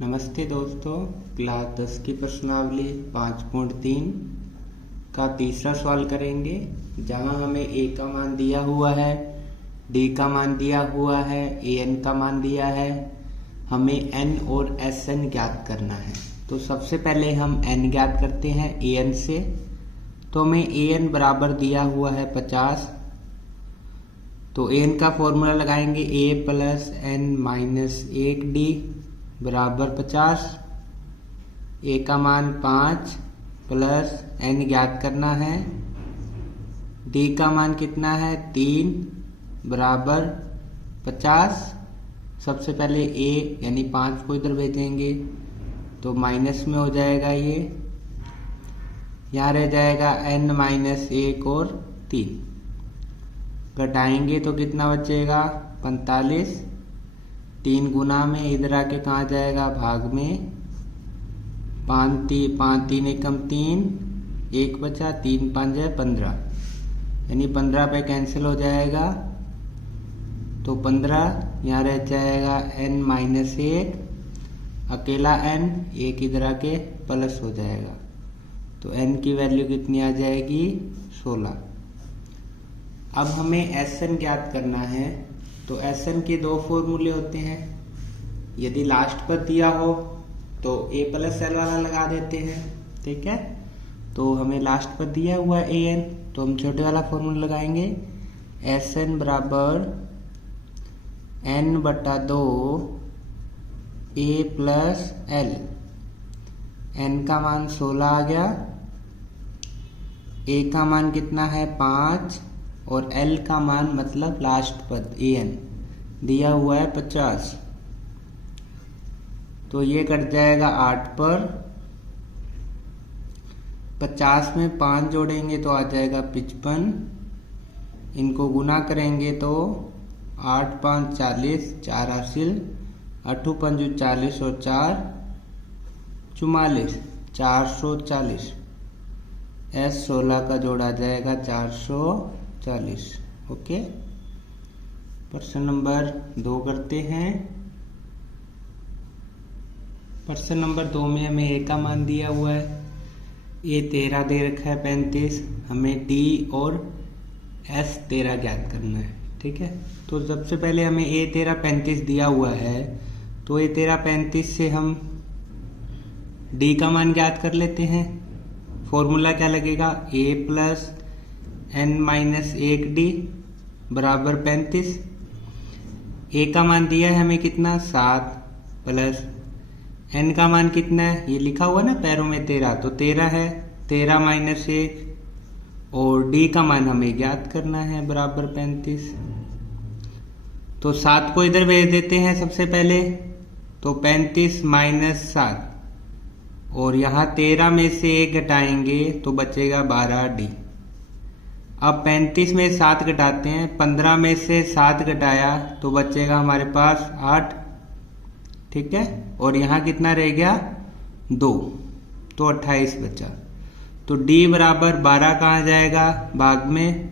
नमस्ते दोस्तों, क्लास 10 की प्रश्नावली 5.3 का तीसरा सवाल करेंगे, जहां हमें a का मान दिया हुआ है, d का मान दिया हुआ है, an का मान दिया है। हमें n और sn ज्ञात करना है। तो सबसे पहले हम n ज्ञात करते हैं an से। तो हमें an बराबर दिया हुआ है 50। तो an का फॉर्मूला लगाएंगे a plus n minus 1d बराबर 50। a का मान 5 प्लस n ज्ञात करना है। d का मान कितना है 3 बराबर 50। सबसे पहले a यानी 5 को इधर भेजेंगे तो माइनस में हो जाएगा, ये यहाँ रह जाएगा n माइनस 1 और 3। घटाएंगे तो कितना बचेगा 45। 3 गुना में इधर आके कहाँ जाएगा भाग में। 5 3 एकम 3, 1 बचा, 3 5 है 15, यानी 15 पे कैंसिल हो जाएगा। तो 15 यहाँ रह जाएगा n माइनस 1, अकेला n, एक इधर आके प्लस हो जाएगा। तो n की वैल्यू कितनी आ जाएगी 16। अब हमें Sn ज्ञात करना है। तो Sn के दो फॉर्मूले होते हैं। यदि लास्ट पर दिया हो तो a प्लस एल वाला लगा देते हैं, ठीक है। तो हमें लास्ट पर दिया हुआ है an, तो हम छोटे वाला फॉर्मूला लगाएंगे। Sn बराबर n बटा 2 a प्लस एल। n का मान 16 आ गया, a का मान कितना है 5 और l का मान मतलब लास्ट पद an दिया हुआ है 50। तो ये कट जाएगा 8 पर। 50 में 5 जोड़ेंगे तो आ जाएगा 55। इनको गुना करेंगे तो 8 5 40, 4 हासिल, 8 5 40 और 4 44, 440। S16 का जोड़ा जाएगा 440। ओके, प्रश्न नंबर 2 करते हैं। प्रश्न नंबर 2 में हमें a का मान दिया हुआ है, a 13 दे रखा है 35। हमें d और s 13 ज्ञात करना है, ठीक है। तो सबसे पहले हमें a 13 35 दिया हुआ है, तो a 13 35 से हम d का मान ज्ञात कर लेते हैं। फॉर्मूला क्या लगेगा a plus n minus 1d बराबर 35। a का मान दिया है हमें कितना 7 प्लस n का मान कितना है, ये लिखा हुआ ना पैरों में 13, तो 13 है, 13 माइनस 1 और d का मान हमें ज्ञात करना है बराबर 35। तो 7 को इधर भेज देते हैं सबसे पहले। तो 35 माइनस 7 और यहाँ 13 में से 1 घटाएंगे तो बचेगा 12d। अब 35 में 7 घटाते हैं, 15 में से 7 घटाया तो बचेगा हमारे पास 8, ठीक है। और यहाँ कितना रह गया 2, तो 28 बचा। तो d बराबर 12 कहाँ जाएगा भाग में,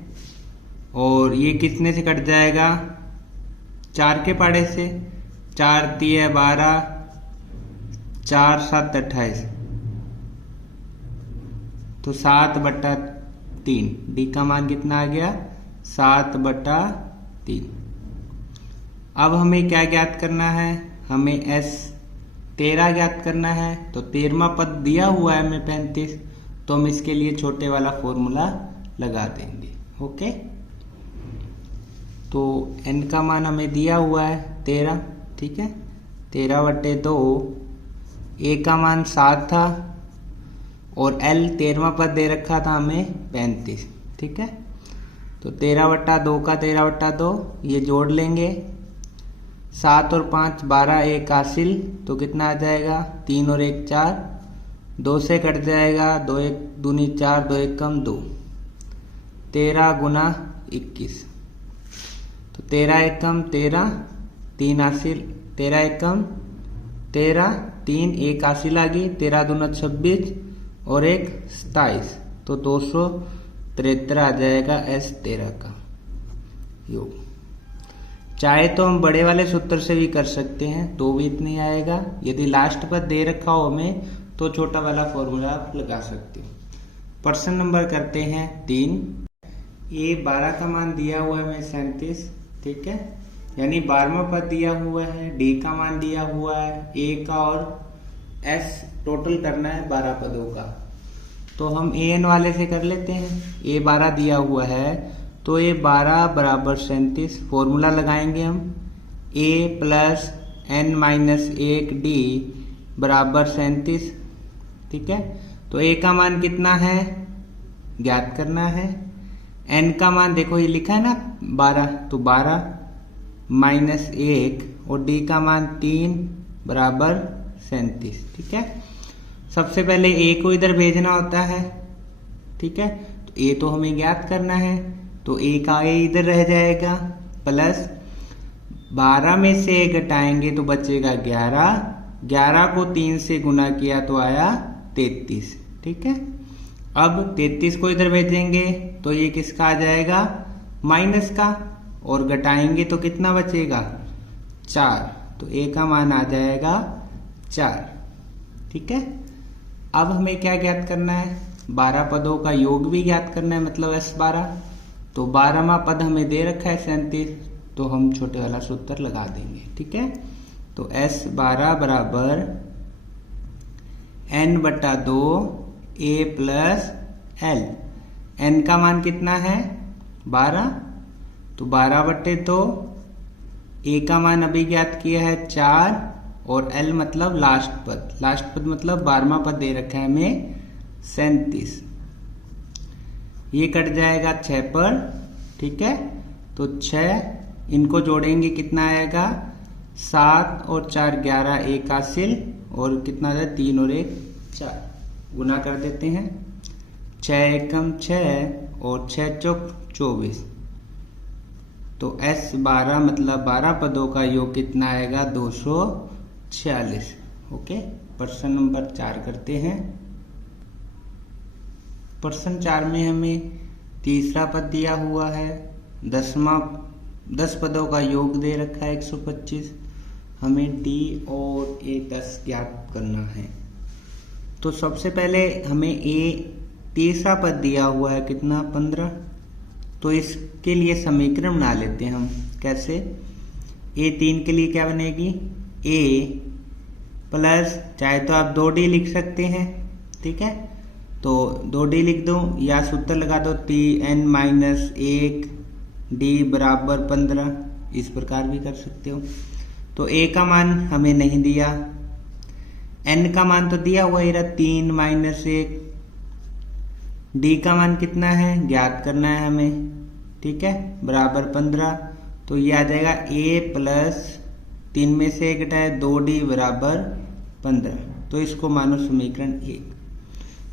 और ये कितने से कट जाएगा 4 के पाड़े से। 4 3 12, 4 7 28, तो 7 बटा 3। d का मान कितना आ गया 7 बटा 3। अब हमें क्या ज्ञात करना है, हमें s 13 ज्ञात करना है। तो 13वां पद दिया हुआ है हमें 35, तो हम इसके लिए छोटे वाला फॉर्मूला लगा देंगे। ओके, तो n का मान हमें दिया हुआ है 13, ठीक है। 13 बटे 2, a का मान 7 था और l 13वां पद दे रखा था हमें 35, ठीक है। तो 13 बटा 2 का 13 बटा 2 ये जोड़ लेंगे। 7 और 5 12, 1 हासिल, तो कितना आ जाएगा 3 और 1 4, 2 से कट जाएगा, 2 1 दूनी 4, 2 1 कम 2, 13 गुना 21। तो 13 1 कम 13, 3 हासिल, 13 1 कम 13, 3 1 हासिल आ गई, 13 दूना 26 और 1 27, तो 273 आ जाएगा S13 का योग। चाहे तो हम बड़े वाले सूत्र से भी कर सकते हैं तो भी इतनी आएगा। यदि लास्ट पर दे रखा हो हमें तो छोटा वाला फॉर्मूला आप लगा सकते हो। प्रश्न नंबर करते हैं 3। ए 12 का मान दिया हुआ है हमें 37, ठीक है, यानी 12वां पद दिया हुआ है, डी का मान दिया हुआ है, ए का और एस टोटल करना है 12 पदों का। तो हम ए एन वाले से कर लेते हैं। ए 12 दिया हुआ है तो ए 12 बराबर 37, फॉर्मूला लगाएंगे हम ए प्लस एन माइनस 1 डी बराबर 37, ठीक है। तो ए का मान कितना है ज्ञात करना है। एन का मान देखो ये लिखा है ना 12, तो 12 माइनस 1 और डी का मान 3 बराबर 37, ठीक है। सबसे पहले ए को इधर भेजना होता है, ठीक है, तो ए तो हमें ज्ञात करना है, तो ए का ए इधर रह जाएगा प्लस 12 में से ए घटाएंगे तो बचेगा 11, 11 को 3 से गुना किया तो आया 33, ठीक है। अब 33 को इधर भेजेंगे तो ये किसका आ जाएगा माइनस का, और घटाएंगे तो कितना बचेगा 4, तो ए का मान आ जाएगा 4, ठीक है। अब हमें क्या ज्ञात करना है 12 पदों का योग भी ज्ञात करना है, मतलब S12। तो 12वां पद हमें दे रखा है 37, तो हम छोटे वाला सूत्र लगा देंगे, ठीक है। तो S12 बराबर n/2 a plus l। n का मान कितना है 12, तो 12/2, a का मान अभी ज्ञात किया है 4 और l मतलब लास्ट पद, लास्ट पद मतलब 12वां पद दे रखा है हमें 37। ये कट जाएगा 6 पर, ठीक है। तो 6 इनको जोड़ेंगे कितना आएगा 7 और 4 11, 1 हासिल, और कितना आ जाए 3 और 1 4, गुना कर देते हैं 6 एकम 6 और 6 चौक 24। तो S12 मतलब 12 पदों का योग कितना आएगा 246। ओके, प्रश्न नंबर 4 करते हैं। प्रश्न 4 में हमें तीसरा पद दिया हुआ है, 10 पदों का योग दे रखा है 125। हमें डी और ए 10 ज्ञात करना है। तो सबसे पहले हमें ए तीसरा पद दिया हुआ है कितना 15, तो इसके लिए समीकरण बना लेते हैं हम। कैसे, A3 के लिए क्या बनेगी A प्लस, चाहे तो आप 2D लिख सकते हैं, ठीक है, तो 2D लिख दो या सूत्र लगा दो Tn-1 D बराबर 15, इस प्रकार भी कर सकते हो। तो A का मान हमें नहीं दिया, N का मान तो दिया हुआ है 3-1, D का मान कितना है ज्ञात करना है हमें, ठीक है, बराबर 15। तो ये आ जाएगा A प्लस 3 में से 1 घटाए 2D बराबर 15। तो इसको मानो समीकरण 1।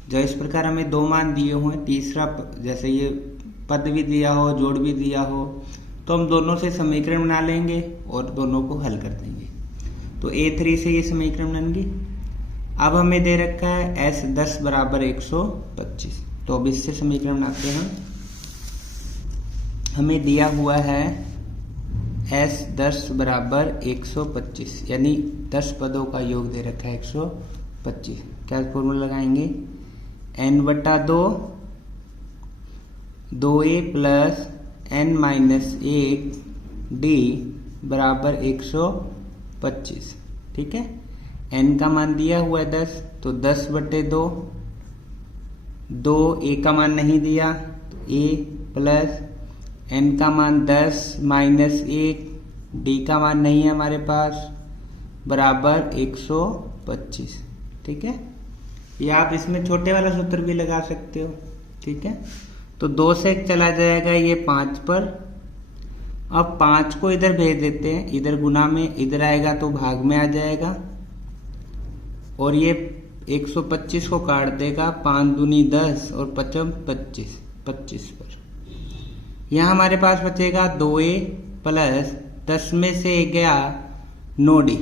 जब इस प्रकार हमें 2 मान दिए हुए, तीसरा जैसे ये पद भी दिया हो जोड़ भी दिया हो, तो हम दोनों से समीकरण बना लेंगे और दोनों को हल कर देंगे। तो A3 से ये समीकरण बन गई। अब हमें दे रखा है S10 बराबर 125, तो अब इससे समीकरण बनाते हैं। हमें दिया हुआ है S10 बराबर 125, यानी 10 पदों का योग दे रखा है 125। क्या फॉर्मूला लगाएंगे n/2 2a plus n-1 d बराबर 125, ठीक है। n का मान दिया हुआ है 10, तो 10/2, 2 a का मान नहीं दिया तो a प्लस n का मान 10 माइनस 1 d का मान नहीं है हमारे पास, बराबर 125, ठीक है। या आप इसमें छोटे वाला सूत्र भी लगा सकते हो, ठीक है। तो 2 से चला जाएगा ये 5 पर। अब 5 को इधर भेज देते हैं, इधर गुना में, इधर आएगा तो भाग में आ जाएगा, और ये 125 को काट देगा, 5 दूनी 10 और 5 25, 25 पर। यहाँ हमारे पास बचेगा 2a प्लस 10 में से गया 9d,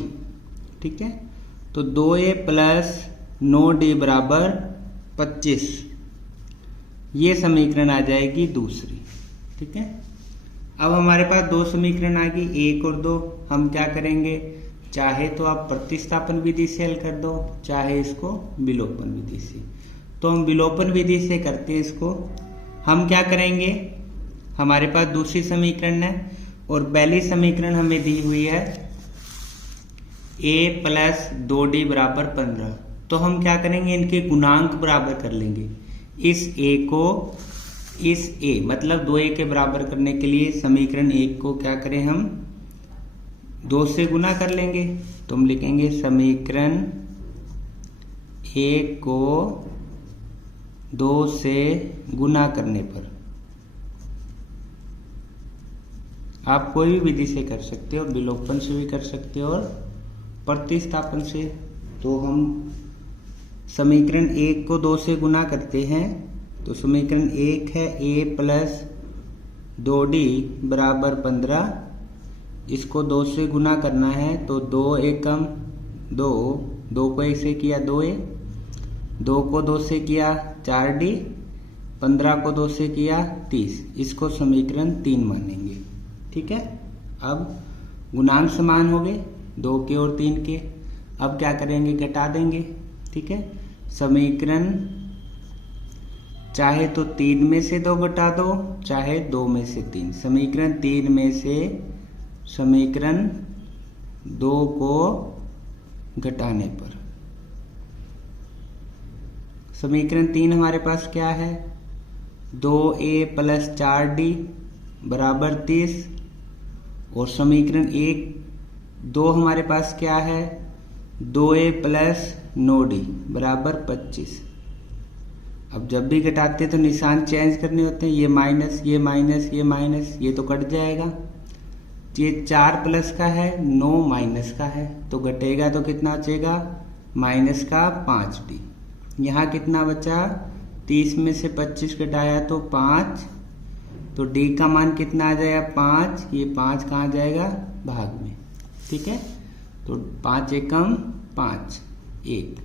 ठीक है। तो 2a प्लस 9d बराबर 25, ये समीकरण आ जाएगी दूसरी, ठीक है। अब हमारे पास दो समीकरण आ गई, 1 और 2। हम क्या करेंगे, चाहे तो आप प्रतिस्थापन विधि से हल कर दो, चाहे इसको विलोपन विधि से। तो हम विलोपन विधि से करते हैं इसको। हम क्या करेंगे, हमारे पास दूसरी समीकरण है और पहली समीकरण हमें दी हुई है a प्लस 2d बराबर 15। तो हम क्या करेंगे, इनके गुणांक बराबर कर लेंगे। इस a को इस a मतलब 2a के बराबर करने के लिए समीकरण 1 को क्या करें, हम 2 से गुना कर लेंगे। तो हम लिखेंगे समीकरण 1 को 2 से गुना करने पर, आप कोई भी विधि से कर सकते हो, विलोपन से भी कर सकते हो और प्रतिस्थापन से। तो हम समीकरण 1 को 2 से गुना करते हैं। तो समीकरण 1 है a प्लस 2d बराबर 15। इसको 2 से गुना करना है तो 2 एकम 2, 2 को 1 से किया 2a, 2 को 2 से किया 4d, 15 को 2 से किया 30। इसको समीकरण 3 मानेंगे। ठीक है, अब गुणांक समान हो गए 2 के और 3 के। अब क्या करेंगे, घटा देंगे। ठीक है, समीकरण चाहे तो 3 में से 2 घटा दो, चाहे 2 में से 3। समीकरण 3 में से समीकरण 2 को घटाने पर समीकरण 3 हमारे पास क्या है, 2a प्लस 4d बराबर 30। और समीकरण 2 हमारे पास क्या है, 2a प्लस 9d बराबर 25। अब जब भी घटाते तो निशान चेंज करने होते हैं, ये माइनस, ये माइनस, ये माइनस, ये तो कट जाएगा। ये 4 प्लस का है, 9 माइनस का है, तो घटेगा तो कितना बचेगा, माइनस का 5d। यहाँ कितना बचा, 30 में से 25 घटाया तो 5, तो d का मान कितना आ जाएगा 5। ये 5 कहाँ जाएगा, भाग में। ठीक है, तो 5 एकम 5, 1,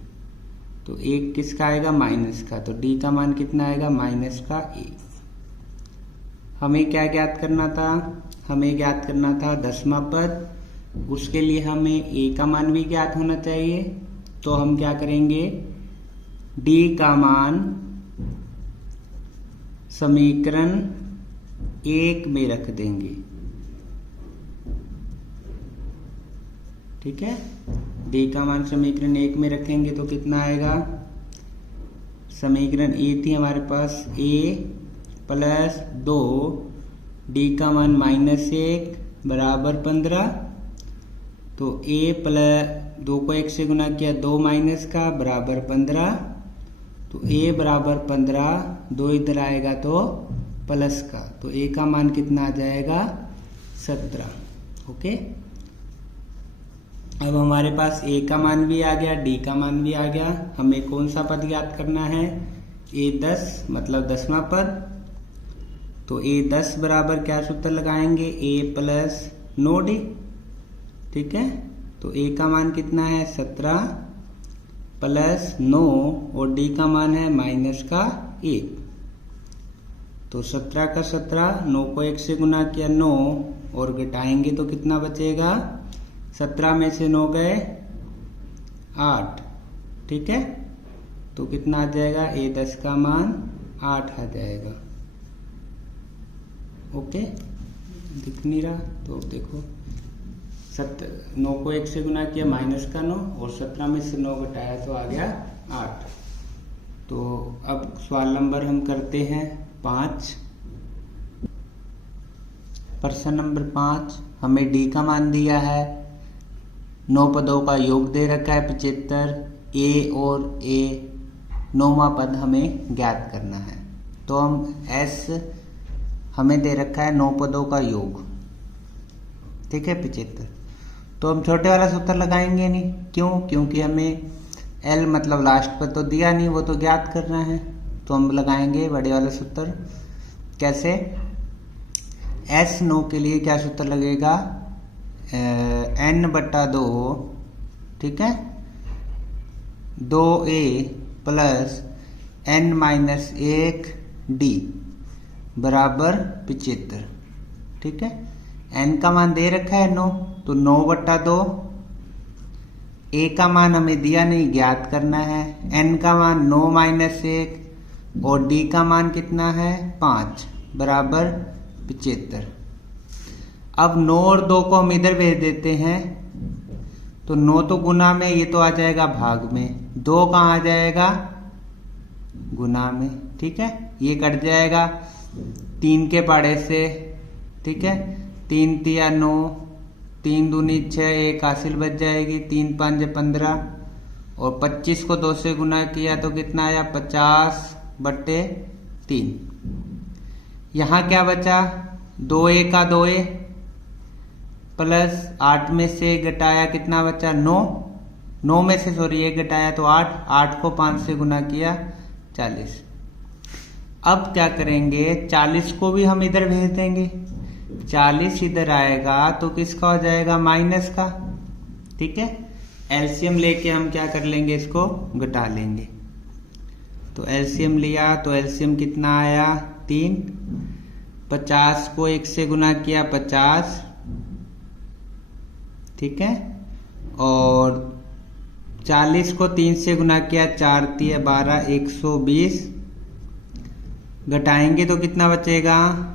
तो 1 किसका आएगा, माइनस का। तो d का मान कितना आएगा, माइनस का 1। हमें क्या ज्ञात करना था, हमें ज्ञात करना था दसवां पद। उसके लिए हमें a का मान भी ज्ञात होना चाहिए। तो हम क्या करेंगे, d का मान समीकरण 1 में रख देंगे। ठीक है, d का मान समीकरण 1 में रखेंगे तो कितना आएगा, समीकरण a थी हमारे पास a प्लस 2, d का मान -1 बराबर 15। तो a प्लस 2 को 1 से गुना किया, 2 माइनस का बराबर 15। तो a बराबर 15, 2 इधर आएगा तो प्लस का, तो a का मान कितना आ जाएगा, 17। ओके, अब हमारे पास a का मान भी आ गया, d का मान भी आ गया। हमें कौन सा पद ज्ञात करना है, a10 मतलब 10वां पद। तो a10 बराबर क्या सूत्र लगाएंगे, a प्लस 9d। ठीक है, तो a का मान कितना है, 17 प्लस 9 और d का मान है माइनस का 1। तो 17 का 17, 9 को 1 से गुना किया 9 और घटाएंगे तो कितना बचेगा, 17 में से 9 गए 8। ठीक है, तो कितना आ जाएगा, a10 का मान 8 आ जाएगा। ओके, दिख नहीं रहा तो देखो, 9 को 1 से गुना किया माइनस का 9 और 17 में से 9 घटाया तो आ गया 8। तो अब सवाल नंबर हम करते हैं 5। प्रश्न नंबर 5, हमें d का मान दिया है, 9 पदों का योग दे रखा है 75, a और a 9वां पद हमें ज्ञात करना है। तो हम s हमें दे रखा है 9 पदों का योग। ठीक है, 75। तो हम छोटे वाला सूत्र लगाएंगे नहीं, क्यों, क्योंकि हमें l मतलब लास्ट पद तो दिया नहीं, वो तो ज्ञात करना है। तो हम लगाएंगे बड़े वाला सूत्र। कैसे, s 9 के लिए क्या सूत्र लगेगा, n/2। ठीक है, 2a प्लस n-1d बराबर 75। ठीक है। n का मान दे रखा है 9, तो 9/2। a का मान हमें दिया नहीं, ज्ञात करना है। n का मान 9 - 1 और d का मान कितना है 5 बराबर 75। अब 9 और 2 को हम इधर भेज देते हैं, तो 9 तो गुना में, ये तो आ जाएगा भाग में, 2 कहाँ आ जाएगा गुना में, ठीक है। ये कट जाएगा 3 के पाड़े से, ठीक है। 3 तिया 9, 3 दूनी 6, 1 हासिल बच जाएगी, 3 5 15 और 25 को 2 से गुना किया तो कितना आया 50/3। यहाँ क्या बचा 2a का 2a प्लस 8 में से घटाया कितना बचा 9, 9 में से सॉरी 1 घटाया तो 8, 8 को 5 से गुना किया 40। अब क्या करेंगे 40 को भी हम इधर भेज देंगे, 40 इधर आएगा तो किसका हो जाएगा माइनस का, ठीक है। एलसीएम लेके हम क्या कर लेंगे इसको घटा लेंगे। तो एलसीएम लिया तो एलसीएम कितना आया 3, 50 को 1 से गुना किया 50, ठीक है। और 40 को 3 से गुना किया 4 तिया 12, 120 घटाएंगे तो कितना बचेगा,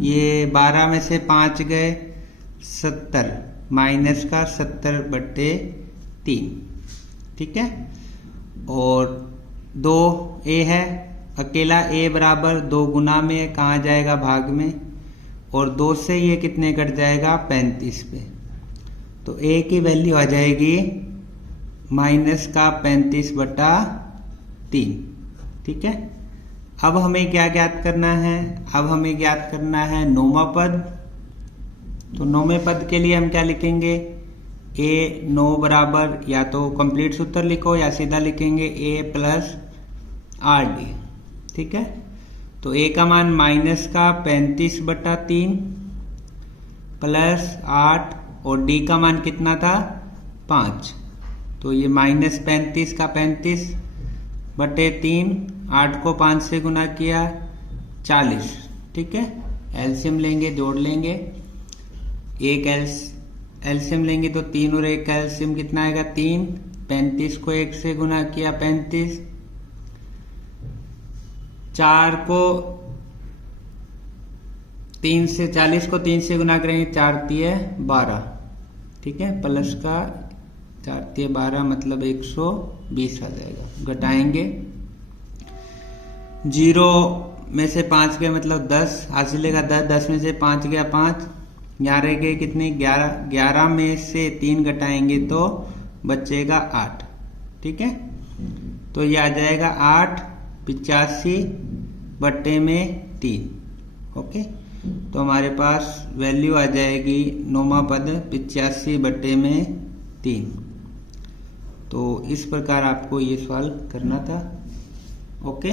ये 12 में से 5 गए 70 माइनस का 70/3, ठीक है। और 2a है, अकेला a बराबर 2 गुना में कहाँ जाएगा भाग में, और 2 से ये कितने कट जाएगा 35 पे, तो a की वैल्यू आ जाएगी माइनस का 35/3, ठीक है। अब हमें क्या ज्ञात करना है, अब हमें ज्ञात करना है नौवां पद। तो नौवें पद के लिए हम क्या लिखेंगे a 9 बराबर, या तो कंप्लीट सूत्र लिखो या सीधा लिखेंगे a + rd, ठीक है। तो a का मान माइनस का 35/3 प्लस 8 और d का मान कितना था 5, तो ये माइनस 35 का 35/3, 8 को 5 से गुना किया 40, ठीक है। एलसीएम लेंगे जोड़ लेंगे, एक एलसीएम लेंगे तो 3 और 1 का एलसीएम कितना आएगा 3, 35 को 1 से गुना किया 35, 4 को 3 से 40 को 3 से गुना करेंगे 4 तिया 12, ठीक है। प्लस का 4 तिया 12 मतलब 120 आ जाएगा। घटाएंगे 0 में से 5 गए मतलब 10 हासिल का 10, 10 में से 5 गया 5, यहाँ रह गए कितने 11, 11 में से 3 घटाएंगे तो बचेगा 8, ठीक है। तो ये आ जाएगा 8 85/3, ओके। तो हमारे पास वैल्यू आ जाएगी नौवां पद 85/3। तो इस प्रकार आपको ये सवाल करना था, ओके।